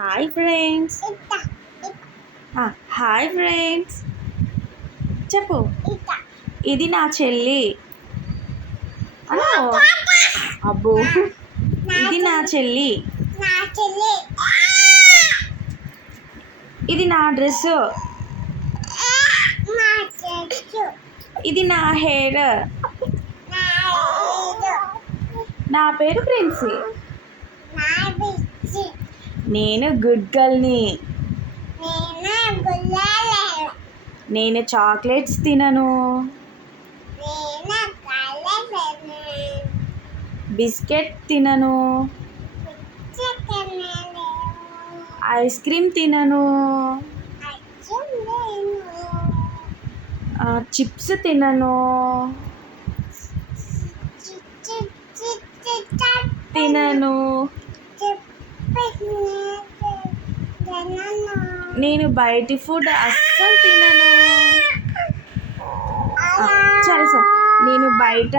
Hi friends. Hi friends చెప్పు. ఇది నా చెల్లి. అబ్బో, ఇది నా చెల్లి. ఇది నా డ్రెస్. ఇది నా హెయిర్. నా పేరు ప్రిన్సీ. నేను గుడ్ గర్ల్ని. నేను చాక్లెట్స్ తినను. బిస్కెట్ తినను. ఐస్ క్రీమ్ తినను. చిప్స్ తినను. తినను. నేను బయటి ఫుడ్ అస్సలు తినను. సరే నేను బయట